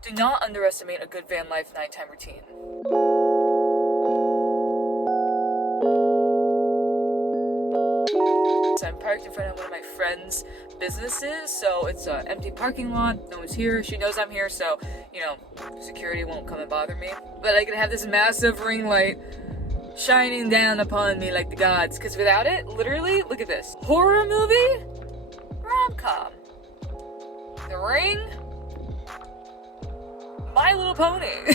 Do not underestimate a good van life nighttime routine. So I'm parked in front of one of my friend's businesses, so it's an empty parking lot. No one's here. She knows I'm here, so, you know, security won't come and bother me. But I can have this massive ring light shining down upon me like the gods, because without it, literally, look at this. Horror movie? Rom-com. The Ring? My Little Pony.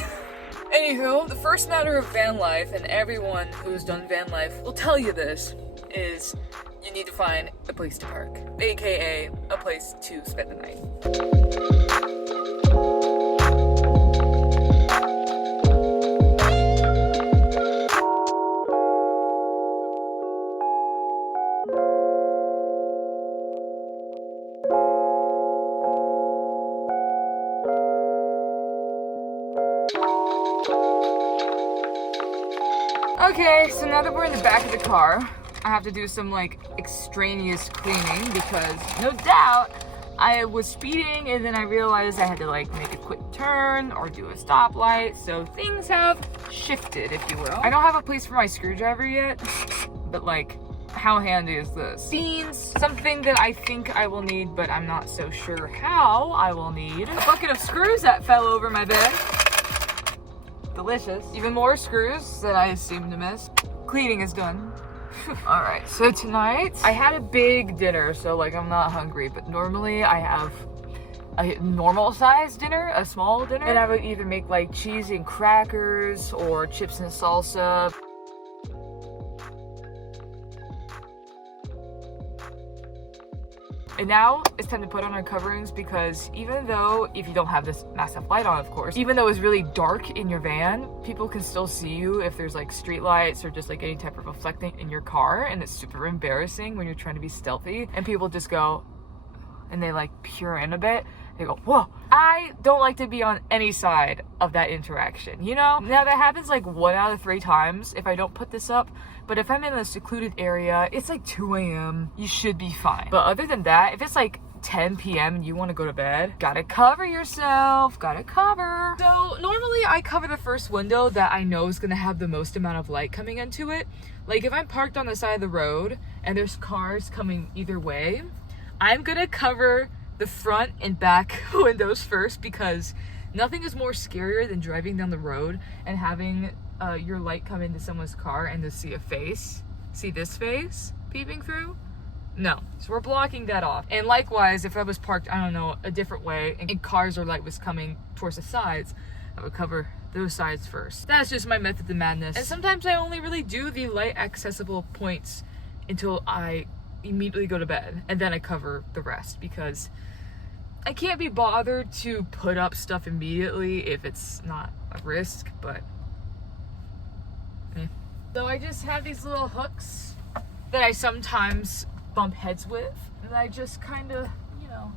Anywho, the first matter of van life, and everyone who's done van life will tell you this, is you need to find a place to park, aka a place to spend the night. Okay, so now that we're in the back of the car, I have to do some like extraneous cleaning because no doubt I was speeding and then I realized I had to like make a quick turn or do a stoplight, so things have shifted, if you will. I don't have a place for my screwdriver yet, but like, how handy is this? Beans, something that I think I will need, but I'm not so sure how I will need. A bucket of screws that fell over my bed. Delicious. Even more screws that I seem to miss. Cleaning is done. Alright, so tonight I had a big dinner, so like I'm not hungry, but normally I have a normal sized dinner, a small dinner, and I would either make like cheese and crackers or chips and salsa. And now it's time to put on our coverings because even though, if you don't have this massive light on, of course, even though it's really dark in your van, people can still see you if there's like street lights or just like any type of reflecting in your car, and it's super embarrassing when you're trying to be stealthy and people just go and they like peer in a bit. They go, whoa. I don't like to be on any side of that interaction, you know? Now that happens like 1 out of 3 times if I don't put this up, but if I'm in a secluded area, it's like 2 a.m, you should be fine. But other than that, if it's like 10 p.m. and you want to go to bed, gotta cover yourself, gotta cover. So normally I cover the first window that I know is gonna have the most amount of light coming into it. Like if I'm parked on the side of the road and there's cars coming either way, I'm gonna cover the front and back windows first because nothing is more scarier than driving down the road and having your light come into someone's car and to see a face. See this face peeping through? No. So we're blocking that off. And likewise, if I was parked, I don't know, a different way and cars or light was coming towards the sides, I would cover those sides first. That's just my method to madness. And sometimes I only really do the light accessible points until I immediately go to bed, and then I cover the rest because I can't be bothered to put up stuff immediately if it's not a risk, but So I just have these little hooks that I sometimes bump heads with, and I just kind of, you know,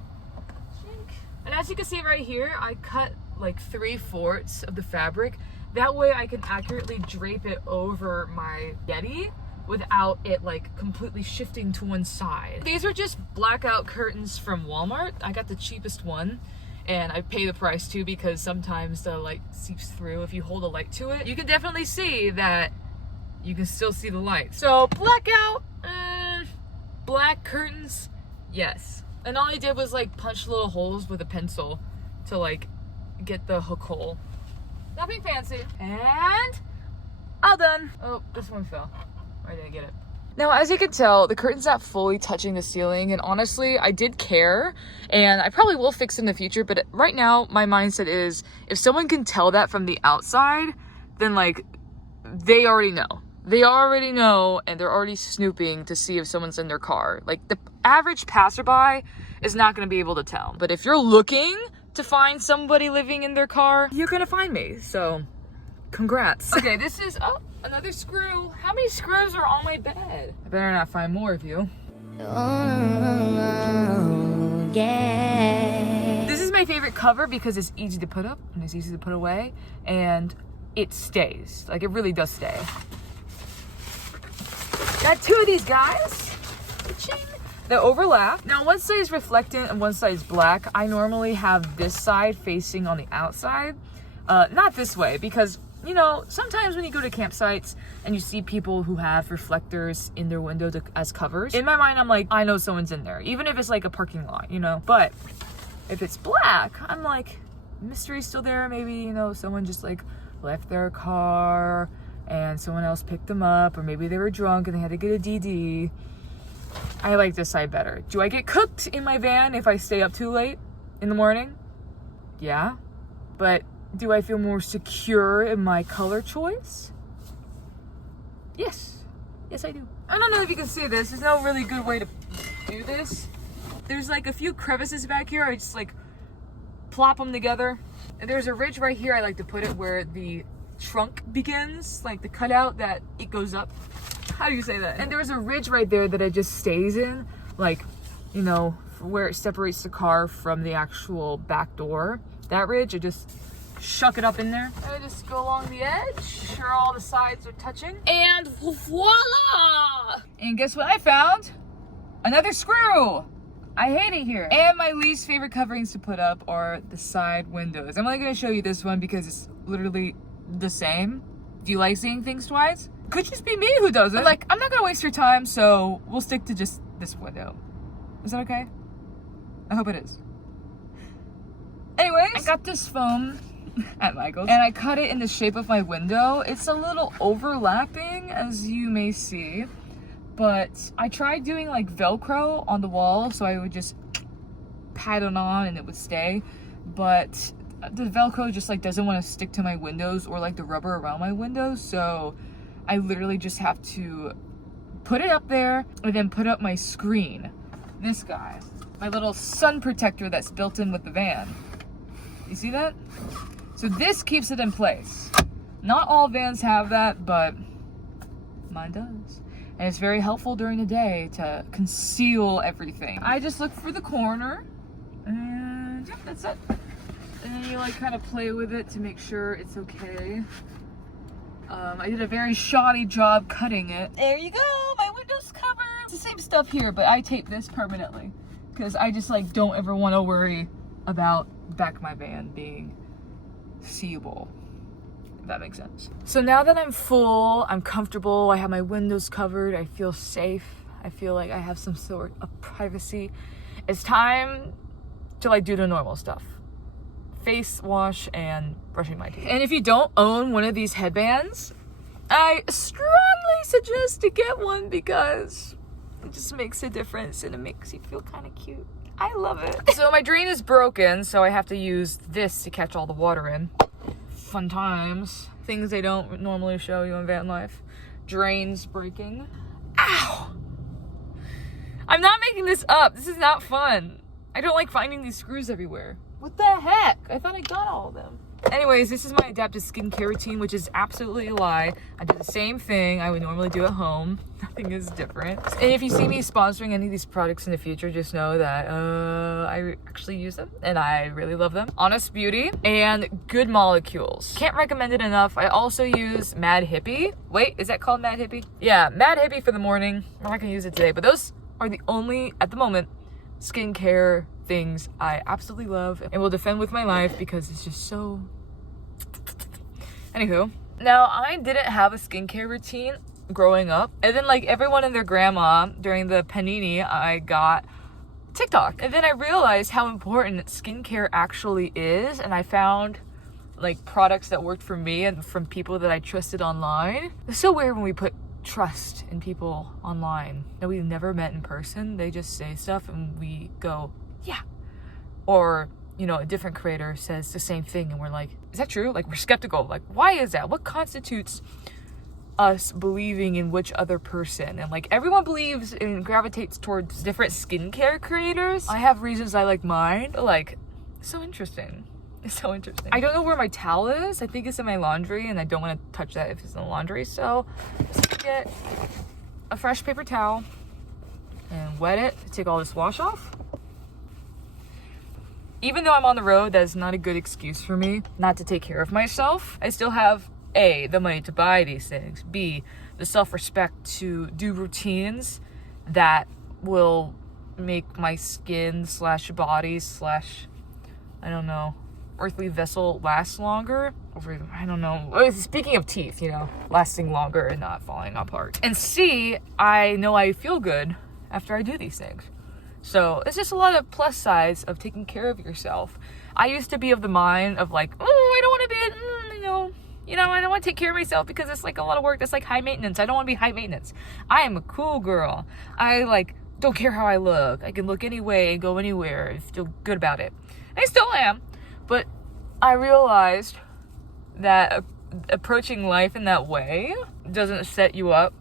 shink. And as you can see right here, I cut like 3/4 of the fabric. That way I can accurately drape it over my Yeti without it like completely shifting to one side. These are just blackout curtains from Walmart. I got the cheapest one and I pay the price too because sometimes the light seeps through. If you hold a light to it, you can definitely see that you can still see the light. So blackout, black curtains, yes. And all I did was like punch little holes with a pencil to like get the hook hole. Nothing fancy. And all done. Oh, this one fell. I didn't get it. Now, as you can tell, the curtain's not fully touching the ceiling, and honestly, I did care, and I probably will fix it in the future, but right now, my mindset is, if someone can tell that from the outside, then, like, they already know. They already know, and they're already snooping to see if someone's in their car. Like, the average passerby is not going to be able to tell. But if you're looking to find somebody living in their car, you're going to find me, so congrats. Okay, this is, oh, another screw. How many screws are on my bed? I better not find more of you. Oh, yeah. This is my favorite cover because it's easy to put up and it's easy to put away, and it stays. Like, it really does stay. Got 2 of these guys. Cha-ching. that overlap. Now one side is reflectant and one side is black. I normally have this side facing on the outside. Not this way, because you know, sometimes when you go to campsites and you see people who have reflectors in their window as covers, in my mind I'm like, I know someone's in there, even if it's like a parking lot, you know. But if it's black, I'm like, mystery's still there. Maybe, you know, someone just like left their car and someone else picked them up, or maybe they were drunk and they had to get a DD. I like this side better. Do I get cooked in my van if I stay up too late in the morning? Yeah. But do I feel more secure in my color choice? Yes. Yes, I do. I don't know if you can see this. There's no really good way to do this. There's like a few crevices back here. I just like plop them together. And there's a ridge right here I like to put it where the trunk begins, like the cutout that it goes up. How do you say that? And there's a ridge right there that it just stays in, like, you know, where it separates the car from the actual back door. That ridge, I just shuck it up in there. I just go along the edge, sure all the sides are touching, and voila! And guess what I found? Another screw! I hate it here. And my least favorite coverings to put up are the side windows. I'm only gonna show you this one because it's literally the same. Do you like seeing things twice? Could just be me who does it. Like, I'm not gonna waste your time, so we'll stick to just this window. Is that okay? I hope it is. Anyways, I got this foam at Michael's and I cut it in the shape of my window. It's a little overlapping, as you may see, but I tried doing like Velcro on the wall, so I would just pat it on and it would stay, but the Velcro just like doesn't want to stick to my windows or like the rubber around my windows, so I literally just have to put it up there and then put up my screen. This guy, my little sun protector that's built in with the van. You see that? So this keeps it in place. Not all vans have that, but mine does. And it's very helpful during the day to conceal everything. I just look for the corner and yep, that's it. And then you like kind of play with it to make sure it's okay. I did a very shoddy job cutting it. There you go, my window's covered. It's the same stuff here, but I tape this permanently because I just like don't ever want to worry about the back of my van being seeable, if that makes sense. So now that I'm full, I'm comfortable, I have my windows covered, I feel safe, I feel like I have some sort of privacy, it's time to like do the normal stuff. Face wash and brushing my teeth. And if you don't own one of these headbands, I strongly suggest to get one because it just makes a difference and it makes you feel kind of cute. I love it. So my drain is broken, so I have to use this to catch all the water in. Fun times. Things they don't normally show you in van life. Drains breaking. Ow! I'm not making this up. This is not fun. I don't like finding these screws everywhere. What the heck? I thought I got all of them. Anyways, this is my adaptive skincare routine, which is absolutely a lie. I do the same thing I would normally do at home. Nothing is different. And if you see me sponsoring any of these products in the future, just know that I actually use them and I really love them. Honest Beauty and Good Molecules. Can't recommend it enough. I also use Mad Hippie. Wait, is that called Mad Hippie? Yeah, Mad Hippie for the morning. I'm not gonna use it today, but those are the only, at the moment, skincare things I absolutely love and will defend with my life because it's just so... Anywho, now I didn't have a skincare routine growing up, and then like everyone and their grandma during the panini, I got TikTok, and then I realized how important skincare actually is, and I found like products that worked for me and from people that I trusted online. It's so weird when we put trust in people online that we've never met in person. They just say stuff and we go, yeah. Or, you know, a different creator says the same thing and we're like, is that true? Like, we're skeptical. Like, why is that? What constitutes us believing in which other person? And like, everyone believes and gravitates towards different skincare creators. I have reasons I like mine, but like, it's so interesting. It's so interesting. I don't know where my towel is. I think it's in my laundry and I don't want to touch that if it's in the laundry. So I'm just gonna get a fresh paper towel and wet it to take all this wash off. Even though I'm on the road, that is not a good excuse for me not to take care of myself. I still have A, the money to buy these things, B, the self-respect to do routines that will make my skin slash body slash, I don't know, earthly vessel last longer. I don't know. Speaking of teeth, you know, lasting longer and not falling apart. And C, I know I feel good after I do these things. So it's just a lot of plus sides of taking care of yourself. I used to be of the mind of like, oh, I don't want to be, I don't want to take care of myself because it's like a lot of work. That's like high maintenance. I don't want to be high maintenance. I am a cool girl. I like don't care how I look. I can look any way and go anywhere and feel good about it. I still am, but I realized that approaching life in that way doesn't set you up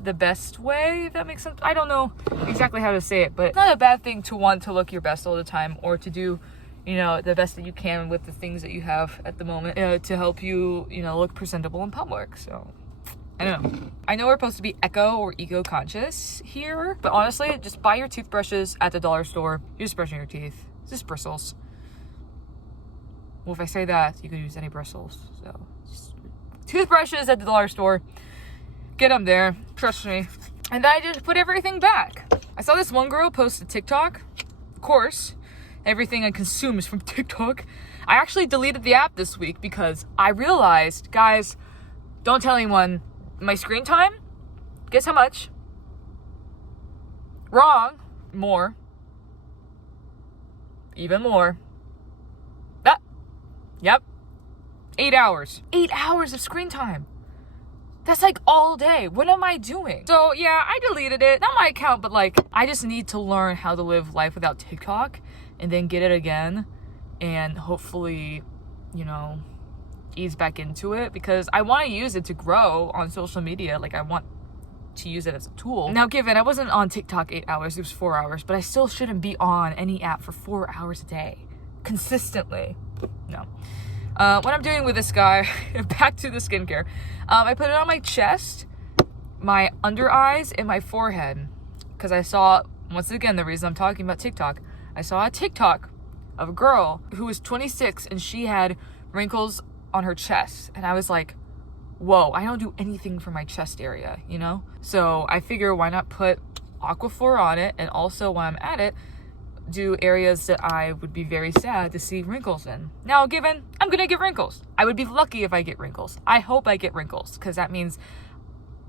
the best way, if that makes sense. I don't know exactly how to say it, but it's not a bad thing to want to look your best all the time, or to do, the best that you can with the things that you have at the moment to help you, look presentable in public. So I don't know. I know we're supposed to be eco or eco-conscious here, but honestly, just buy your toothbrushes at the dollar store. You're just brushing your teeth. It's just bristles. Well, if I say that, you can use any bristles. So, just toothbrushes at the dollar store. Get them there. Trust me. And then I just put everything back. I saw this one girl post a TikTok. Of course, everything I consume is from TikTok. I actually deleted the app this week because I realized, guys, don't tell anyone, my screen time, guess how much? Wrong. More. Even more. Yep. 8 hours. 8 hours of screen time. That's like all day. What am I doing? So yeah, I deleted it. Not my account, but like, I just need to learn how to live life without TikTok and then get it again and hopefully, ease back into it, because I want to use it to grow on social media. Like, I want to use it as a tool. Now, given I wasn't on TikTok 8 hours, it was 4 hours, but I still shouldn't be on any app for 4 hours a day consistently. No. What I'm doing with this guy, back to the skincare, I put it on my chest, my under eyes, and my forehead, because I saw, once again, the reason I'm talking about TikTok, I saw a TikTok of a girl who was 26 and she had wrinkles on her chest, and I was like, whoa, I don't do anything for my chest area, So I figure, why not put Aquaphor on it, and also while I'm at it, do areas that I would be very sad to see wrinkles in. Now, given I'm gonna get wrinkles, I would be lucky if I get wrinkles. I hope I get wrinkles, because that means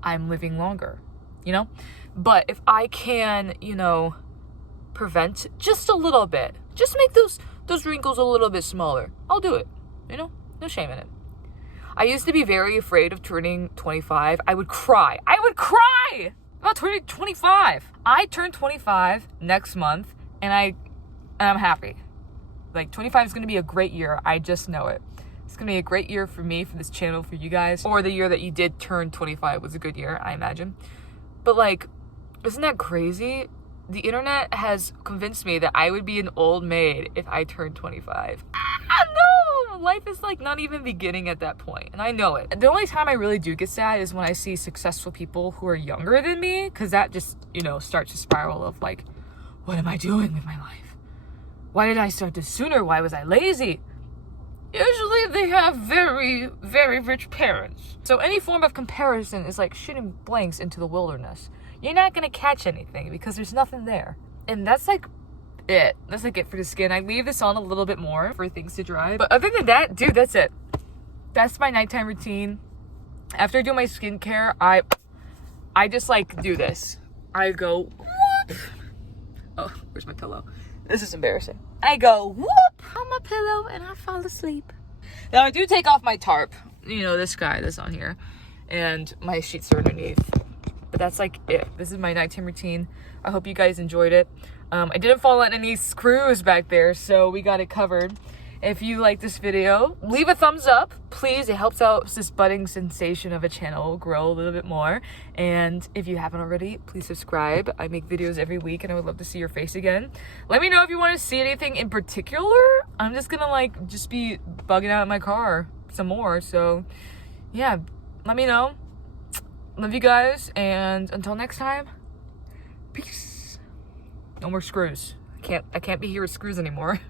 I'm living longer, But if I can, prevent just a little bit, just make those wrinkles a little bit smaller, I'll do it, no shame in it. I used to be very afraid of turning 25. I would cry about turning 25. I turn 25 next month, and I'm happy. Like, 25 is going to be a great year. I just know it. It's going to be a great year for me, for this channel, for you guys. Or the year that you did turn 25 was a good year, I imagine. But like, isn't that crazy? The internet has convinced me that I would be an old maid if I turned 25. No! Life is like not even beginning at that point, and I know it. The only time I really do get sad is when I see successful people who are younger than me, because that just, starts a spiral of like, what am I doing with my life? Why did I start this sooner? Why was I lazy? Usually they have very, very rich parents. So any form of comparison is like shooting blanks into the wilderness. You're not going to catch anything because there's nothing there. And that's like it. That's like it for the skin. I leave this on a little bit more for things to dry. But other than that, dude, that's it. That's my nighttime routine. After I do my skincare, I just like do this. I go, whoop. Oh, where's my pillow? This is embarrassing. I go whoop on my pillow and I fall asleep. Now I do take off my tarp, this guy that's on here, and my sheets are underneath. But that's like it. This is my nighttime routine. I hope you guys enjoyed it. I didn't fall on any screws back there, so we got it covered. If you like this video, leave a thumbs up, please. It helps out this budding sensation of a channel grow a little bit more. And if you haven't already, please subscribe. I make videos every week and I would love to see your face again. Let me know if you want to see anything in particular. I'm just gonna just be bugging out in my car some more. So yeah, let me know. Love you guys, and until next time, peace. No more screws. I can't be here with screws anymore.